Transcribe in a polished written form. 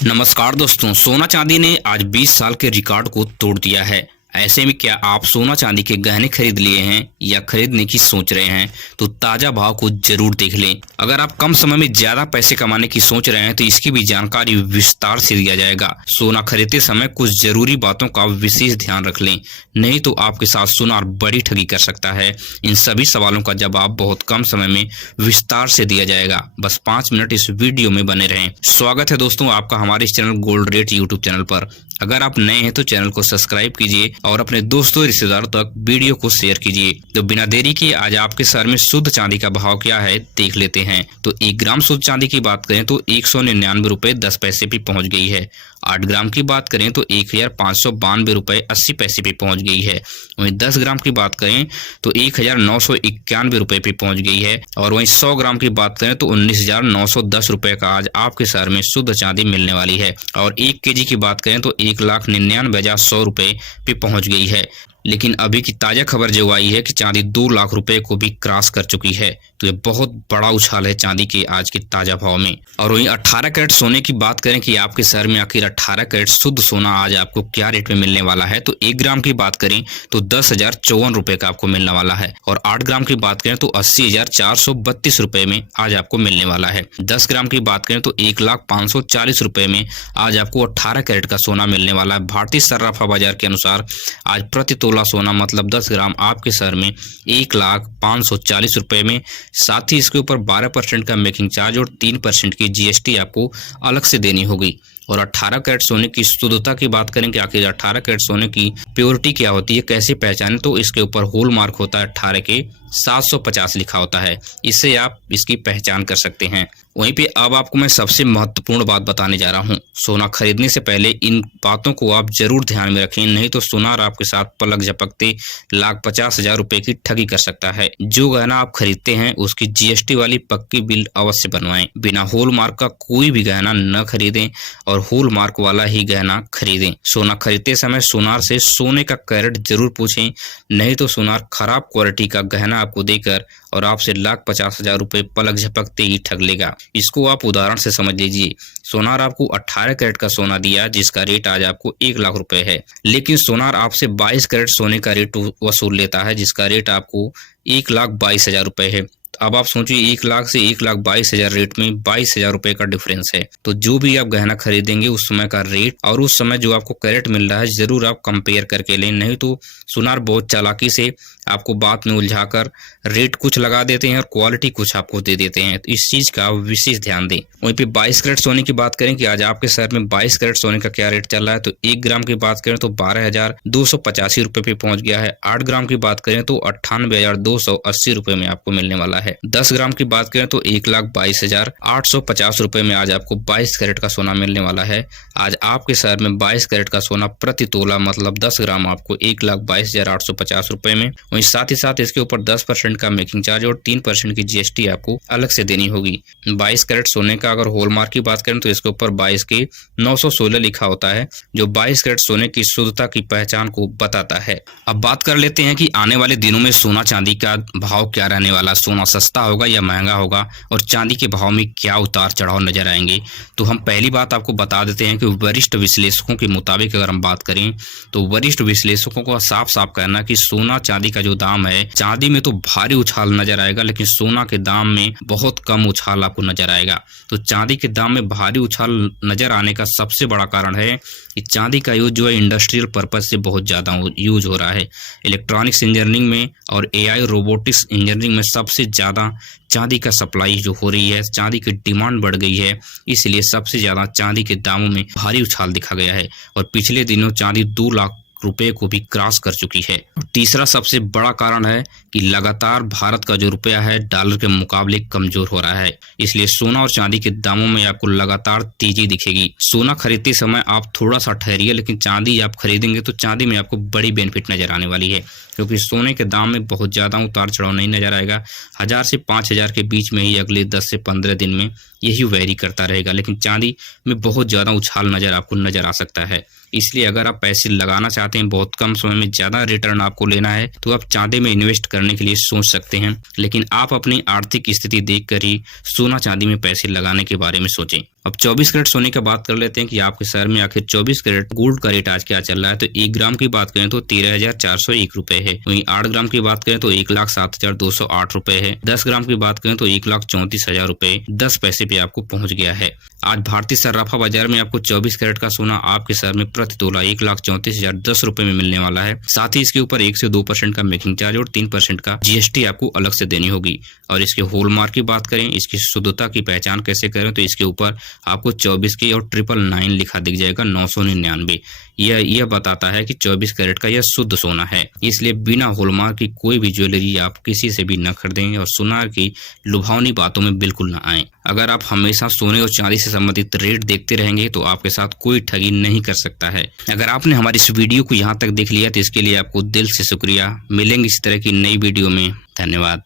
नमस्कार दोस्तों, सोना चांदी ने आज 20 साल के रिकॉर्ड को तोड़ दिया है। ऐसे में क्या आप सोना चांदी के गहने खरीद लिए हैं या खरीदने की सोच रहे हैं तो ताजा भाव को जरूर देख लें। अगर आप कम समय में ज्यादा पैसे कमाने की सोच रहे हैं तो इसकी भी जानकारी विस्तार से दिया जाएगा। सोना खरीदते समय कुछ जरूरी बातों का विशेष ध्यान रख लें, नहीं तो आपके साथ सोनार बड़ी ठगी कर सकता है। इन सभी सवालों का जवाब बहुत कम समय में विस्तार से दिया जाएगा। बस 5 मिनट इस वीडियो में बने रहें। स्वागत है दोस्तों आपका हमारे इस channel gold rate YouTube channel पर। अगर आप नए हैं तो चैनल को सब्सक्राइब कीजिए और अपने दोस्तों रिश्तेदारों तक वीडियो को शेयर कीजिए। तो बिना देरी के आज आपके शहर में शुद्ध चांदी का भाव क्या है देख लेते हैं। तो 1 ग्राम शुद्ध चांदी की बात करें तो 199 रुपए 10 पैसे पे पहुंच गई है। 8 ग्राम की बात करें तो 1592 रुपए 80 पैसे पे पहुंच गई है। वहीं 10 ग्राम की बात करें तो 1991 रुपए पे पहुंच गई है। और वहीं 100 ग्राम की बात करें तो 19,910 रुपए का आज आपके शहर में शुद्ध चांदी मिलने वाली है। और 1 केजी की बात करें तो 1,99,100 रुपए पे पहुंच गई है। लेकिन अभी की ताजा खबर जो आई है कि चांदी 2 लाख रुपए को भी क्रॉस कर चुकी है। तो ये बहुत बड़ा उछाल है चांदी के आज के ताजा भाव में। और वहीं 18 कैरेट सोने की बात करें कि आपके शहर में आखिर 18 कैरेट शुद्ध सोना आज आपको क्या रेट में मिलने वाला है। तो 1 ग्राम की बात करें तो 10,054 रुपए का आपको मिलने वाला है। और 8 ग्राम की बात करें तो 80,432 रुपए में आज आपको मिलने वाला है। 10 ग्राम की बात करें तो 1,540 रुपए में आज आपको 18 कैरेट का सोना मिलने वाला है। भारतीय सर्राफा बाजार के अनुसार आज प्रति तोला सोना मतलब 10 ग्राम आपके शहर में 1,540 रुपए में। साथ ही इसके ऊपर 12% का मेकिंग चार्ज और 3% की जीएसटी आपको अलग से देनी होगी। और 18 कैरेट सोने की शुद्धता की बात करें कि आखिर 18 कैरेट सोने की प्योरिटी क्या होती है, कैसे पहचानें, तो इसके ऊपर होल मार्क होता है 18 के 750 लिखा होता है। इससे आप इसकी पहचान कर सकते हैं। वहीं पे अब आपको मैं सबसे महत्वपूर्ण बात बताने जा रहा हूं। सोना खरीदने से पहले इन बातों को आप जरूर ध्यान में रखें, नहीं तो सोनार आपके साथ पलक झपकते 1,50,000 रुपए की ठगी कर सकता है। जो गहना आप खरीदते हैं उसकी जीएसटी वाली पक्की बिल अवश्य बनवाएं। बिना होल मार्क का कोई भी गहना न खरीदें और होल मार्क वाला ही गहना खरीदें। सोना खरीदते समय सोनार से सोने का कैरेट जरूर पूछें, नहीं तो सोनार खराब क्वालिटी का गहना आपको देकर और आपसे 1,50,000 रुपए पलक झपकते ही ठग लेगा। इसको आप उदाहरण से समझ लीजिए। सोनार आपको 18 कैरेट का सोना दिया जिसका रेट आज आपको 1 लाख रुपए है, लेकिन सोनार आपसे 22 कैरेट सोने का रेट वसूल लेता है जिसका रेट आपको 1,22,000 रुपए है। अब आप सोचिए 1 लाख से 1,22,000 रेट में 22,000 रुपए का डिफरेंस है। तो जो भी आप गहना खरीदेंगे उस समय का रेट और उस समय जो आपको कैरेट मिल रहा है जरूर आप कंपेयर करके लें, नहीं तो सोनार बहुत चालाकी से आपको बात में उलझाकर रेट कुछ लगा देते हैं और क्वालिटी कुछ आपको दे देते हैं। तो इस चीज का विशेष ध्यान दें। वहीं पे 22 कैरेट सोने की बात करें कि आज आपके शहर में 22 कैरेट सोने का क्या रेट चल रहा है, तो 1 ग्राम की बात करें तो 12,285 रुपए पे पहुंच गया है। 8 ग्राम की बात करें तो 98,280 रुपए में आपको मिलने वाला है। 10 ग्राम की बात करें तो 1,22,850 रुपए में आज आपको 22 कैरेट का सोना मिलने वाला है। आज आपके शहर में 22 कैरेट का सोना प्रति तोला मतलब 10 ग्राम आपको 1,22,850 रुपए में। वहीं साथ ही साथ इसके ऊपर 10% का मेकिंग चार्ज और 3% की जीएसटी आपको अलग से देनी होगी। 22 कैरेट सोने का अगर हॉलमार्क की बात करें तो इसके ऊपर 22 के 916 लिखा होता है, जो 22 कैरेट सोने की शुद्धता की पहचान को बताता है। अब बात कर लेते हैं कि आने वाले दिनों में सोना चांदी का भाव क्या रहने वाला, सोना सस्ता होगा या महंगा होगा और चांदी के भाव में क्या उतार चढ़ाव नजर आएंगे। तो हम पहली बात आपको बता देते हैं कि वरिष्ठ विश्लेषकों के मुताबिक अगर हम बात करें तो वरिष्ठ विश्लेषकों का साफ साफ कहना कि सोना चांदी का जो दाम है, चांदी में तो भारी उछाल नजर आएगा लेकिन सोना के दाम में बहुत कम उछाल आपको नजर आएगा। तो चांदी के दाम में भारी उछाल नजर आने का सबसे बड़ा कारण है कि चांदी का यूज जो है इंडस्ट्रियल पर्पज से बहुत ज्यादा यूज हो रहा है। इलेक्ट्रॉनिक्स इंजीनियरिंग में और एआई रोबोटिक्स इंजीनियरिंग में सबसे ज्यादा चांदी का सप्लाई जो हो रही है, चांदी की डिमांड बढ़ गई है, इसलिए सबसे ज्यादा चांदी के दामों में भारी उछाल दिखा गया है। और पिछले दिनों चांदी 2 लाख रुपए को भी क्रॉस कर चुकी है। तीसरा सबसे बड़ा कारण है कि लगातार भारत का जो रुपया है डॉलर के मुकाबले कमजोर हो रहा है, इसलिए सोना और चांदी के दामों में आपको लगातार तेजी दिखेगी। सोना खरीदते समय आप थोड़ा सा ठहरिए, लेकिन चांदी आप खरीदेंगे तो चांदी में आपको बड़ी बेनिफिट नजर आने वाली है, क्योंकि सोने के दाम में बहुत ज्यादा उतार चढ़ाव नहीं नजर आएगा। 1000 से 5,000 के बीच में ही अगले 10 से 15 दिन में यही वेरी करता रहेगा, लेकिन चांदी में बहुत ज्यादा उछाल आपको नजर आ सकता है। इसलिए अगर आप पैसे लगाना चाहते हैं, बहुत कम समय में ज्यादा रिटर्न आपको लेना है, तो आप चांदी में इन्वेस्ट करने के लिए सोच सकते हैं, लेकिन आप अपनी आर्थिक स्थिति देखकर ही सोना चांदी में पैसे लगाने के बारे में सोचें। अब 24 कैरेट सोने की बात कर लेते हैं कि आपके शहर में आखिर 24 कैरेट गोल्ड का रेट आज क्या चल रहा है। तो 1 ग्राम की बात करें तो 13,401 रुपए है। वहीं 8 ग्राम की बात करें तो 1,07,208 रुपए है। 10 ग्राम की बात करें तो 1,34,000 रुपए 10 पैसे पे आपको पहुंच गया है। आज भारतीय सर्राफा बाजार में आपको 24 कैरेट का सोना आपके शहर में प्रति तोला 1,34,010 रुपए में मिलने वाला है। साथ ही इसके ऊपर 1 से 2% का मेकिंग चार्ज और 3% का जीएसटी आपको अलग से देनी होगी। और इसके हॉलमार्क की बात करें, इसकी शुद्धता की पहचान कैसे करें, तो इसके ऊपर आपको 24 की और 999 लिखा दिख जाएगा 999। यह बताता है कि 24 कैरेट का यह शुद्ध सोना है। इसलिए बिना हॉलमार्क की कोई भी ज्वेलरी आप किसी से भी न खरीदें और सोनार की लुभावनी बातों में बिल्कुल न आए। अगर आप हमेशा सोने और चांदी से संबंधित रेट देखते रहेंगे तो आपके साथ कोई ठगी नहीं कर सकता है। अगर आपने हमारी इस वीडियो को यहाँ तक देख लिया तो इसके लिए आपको दिल से शुक्रिया। मिलेंगे इस तरह की नई वीडियो में। धन्यवाद।